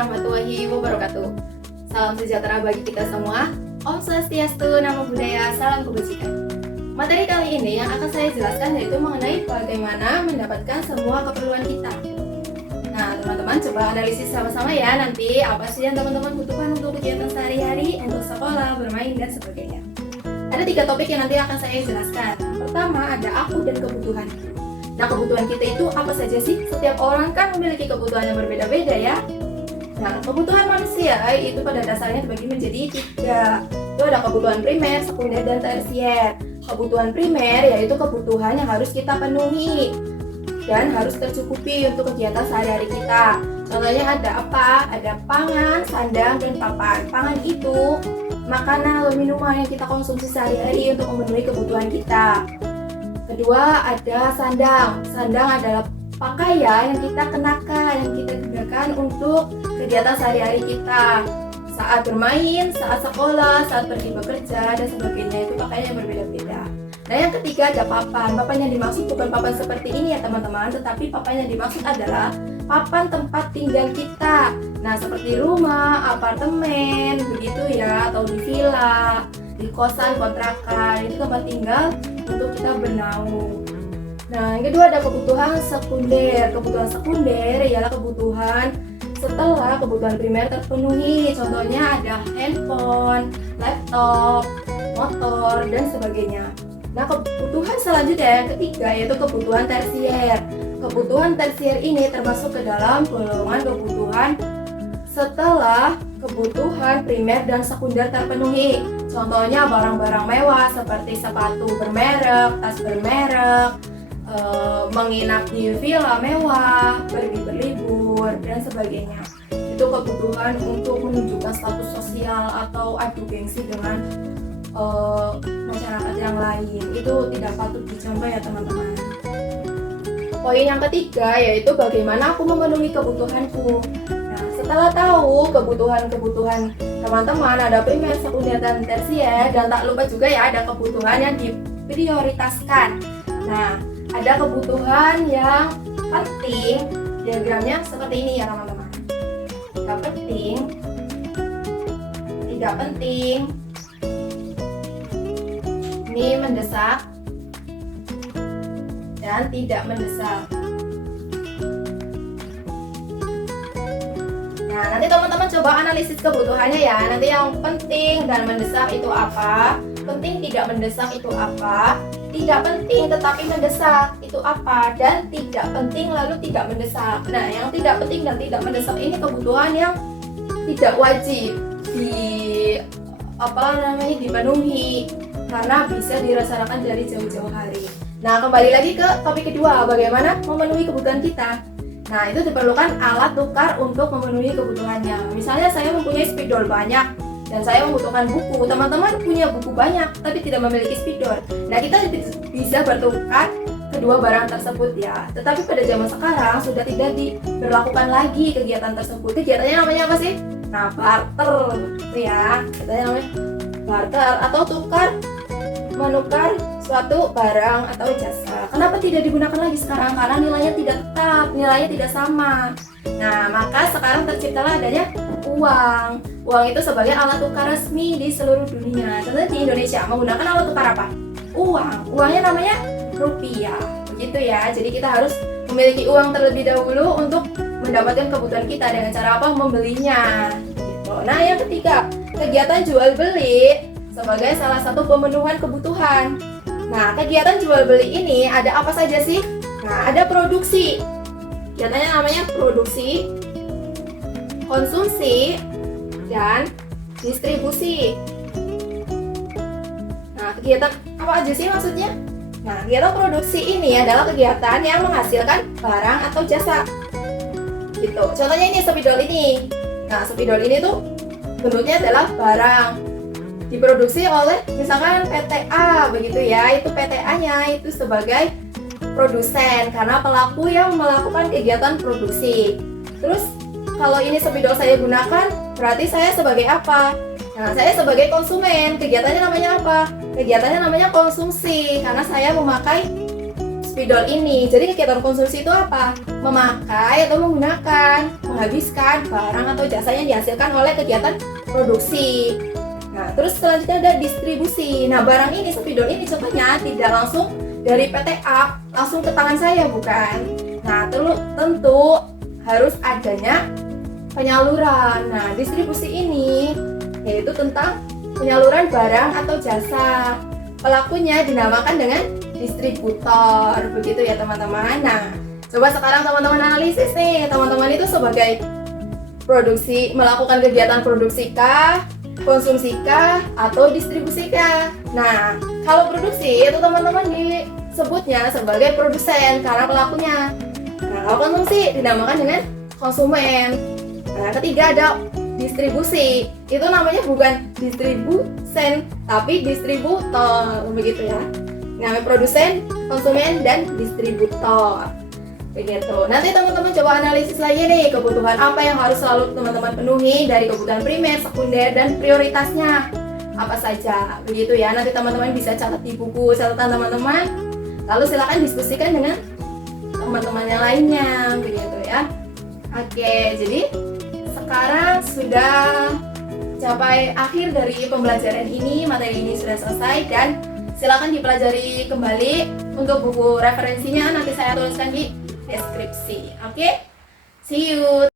warahmatullahi wabarakatuh. Salam sejahtera bagi kita semua. Om Swastiastu, Namo Buddhaya, salam kebajikan. Materi kali ini yang akan saya jelaskan yaitu mengenai bagaimana mendapatkan semua keperluan kita. Nah, teman-teman coba analisis sama-sama ya nanti apa sih yang teman-teman butuhkan untuk kegiatan sehari-hari, untuk sekolah, bermain, dan sebagainya. Ada 3 topik yang nanti akan saya jelaskan. Pertama ada aku dan kebutuhan. Nah, kebutuhan kita itu apa saja sih? Setiap orang kan memiliki kebutuhan yang berbeda-beda ya. Nah, kebutuhan manusia itu pada dasarnya dibagi menjadi 3. Itu ada kebutuhan primer, sekunder, dan tersier. Kebutuhan primer yaitu kebutuhan yang harus kita penuhi dan harus tercukupi untuk kegiatan sehari-hari kita. Contohnya ada apa? Ada pangan, sandang, dan papan. Pangan itu makanan atau minuman yang kita konsumsi sehari-hari untuk memenuhi kebutuhan kita. Kedua ada sandang. Sandang adalah pakaian yang kita kenakan, yang kita gunakan untuk kegiatan sehari-hari kita. Saat bermain, saat sekolah, saat pergi bekerja, dan sebagainya, itu pakaian yang berbeda-beda. Nah, yang ketiga ada papan. Papan yang dimaksud bukan papan seperti ini ya teman-teman, tetapi papan yang dimaksud adalah papan tempat tinggal kita. Nah, seperti rumah, apartemen, begitu ya, atau di villa, di kosan, kontrakan, itu tempat tinggal untuk kita bernaung. Nah, yang kedua ada kebutuhan sekunder. Kebutuhan sekunder ialah kebutuhan setelah kebutuhan primer terpenuhi. Contohnya ada handphone, laptop, motor, dan sebagainya. Nah, kebutuhan selanjutnya yang ketiga yaitu kebutuhan tersier. Kebutuhan tersier ini termasuk ke dalam golongan kebutuhan setelah kebutuhan primer dan sekunder terpenuhi. Contohnya barang-barang mewah seperti sepatu bermerek, tas bermerek, menginap di villa mewah, pergi berlibur, dan sebagainya. Itu kebutuhan untuk menunjukkan status sosial atau adu gengsi dengan masyarakat yang lain. Itu tidak patut dicontoh ya teman-teman. Poin yang ketiga yaitu bagaimana aku memenuhi kebutuhanku. Nah, setelah tahu kebutuhan-kebutuhan teman-teman ada primer, sekunder, dan tersier, dan tak lupa juga ya ada kebutuhan yang diprioritaskan. Nah, ada kebutuhan yang penting, diagramnya seperti ini ya teman-teman. Tidak penting, tidak penting, ini mendesak, dan tidak mendesak. Nah, nanti teman-teman coba analisis kebutuhannya ya. Nanti yang penting dan mendesak itu apa? Penting tidak mendesak itu apa? Tidak penting tetapi mendesak itu apa? Dan tidak penting lalu tidak mendesak. Nah, yang tidak penting dan tidak mendesak ini kebutuhan yang tidak wajib dipenuhi karena bisa dirasakan dari jauh-jauh hari. Nah, kembali lagi ke topik kedua, bagaimana memenuhi kebutuhan kita. Nah, itu diperlukan alat tukar untuk memenuhi kebutuhannya. Misalnya saya mempunyai spidol banyak dan saya membutuhkan buku. Teman-teman punya buku banyak tapi tidak memiliki spidol. Nah, kita bisa bertukar kedua barang tersebut ya. Tetapi pada zaman sekarang sudah tidak diberlakukan lagi kegiatan tersebut. Kegiatannya namanya apa sih? Nah, barter itu ya. Kegiatannya namanya barter atau menukar suatu barang atau jasa. Kenapa tidak digunakan lagi sekarang? Karena nilainya tidak tetap, nilainya tidak sama. Nah, maka sekarang terciptalah adanya uang. Uang itu sebagai alat tukar resmi di seluruh dunia. Contohnya di Indonesia menggunakan alat tukar apa? Uang. Uangnya namanya rupiah. Begitu ya. Jadi kita harus memiliki uang terlebih dahulu untuk mendapatkan kebutuhan kita. Dengan cara apa? Membelinya. Gitu. Nah, yang ketiga, kegiatan jual beli sebagai salah satu pemenuhan kebutuhan. Nah, kegiatan jual beli ini ada apa saja sih? Nah, ada produksi. Kegiatannya namanya produksi, konsumsi, dan distribusi. Nah, kegiatan apa aja sih maksudnya? Nah, kegiatan produksi ini adalah kegiatan yang menghasilkan barang atau jasa. Gitu. Contohnya ini spidol ini. Nah, spidol ini tuh bentuknya adalah barang. Diproduksi oleh misalkan PT A begitu ya, itu PT A-nya itu sebagai produsen karena pelaku yang melakukan kegiatan produksi. Terus kalau ini spidol saya gunakan, berarti saya sebagai apa? Nah, saya sebagai konsumen. Kegiatannya namanya apa? Kegiatannya namanya konsumsi karena saya memakai spidol ini. Jadi kegiatan konsumsi itu apa? Memakai atau menggunakan, menghabiskan barang atau jasa yang dihasilkan oleh kegiatan produksi. Nah, terus selanjutnya ada distribusi. Nah, barang ini, spidol ini contohnya tidak langsung dari PT A langsung ke tangan saya, bukan. Nah, tentu harus adanya penyaluran. Nah, distribusi ini yaitu tentang penyaluran barang atau jasa. Pelakunya dinamakan dengan distributor, begitu ya teman-teman. Nah, coba sekarang teman-teman analisis nih, teman-teman itu sebagai produksi, melakukan kegiatan produksi kah, konsumsi kah, atau distribusi kah? Nah, kalau produksi itu teman-teman disebutnya sebagai produsen karena pelakunya. Nah, kalau konsumsi dinamakan dengan konsumen. Nah, ketiga ada distribusi, itu namanya bukan distribusen tapi distributor, begitu ya. Namanya produsen, konsumen, dan distributor, begitu. Nanti teman-teman coba analisis lagi nih, kebutuhan apa yang harus selalu teman-teman penuhi dari kebutuhan primer, sekunder, dan prioritasnya apa saja, begitu ya. Nanti teman-teman bisa catat di buku catatan teman-teman, lalu silakan diskusikan dengan teman-teman yang lainnya, begitu ya. Oke, jadi sekarang sudah capai akhir dari pembelajaran ini, materi ini sudah selesai dan silakan dipelajari kembali. Untuk buku referensinya nanti saya tuliskan di deskripsi. Oke? See you.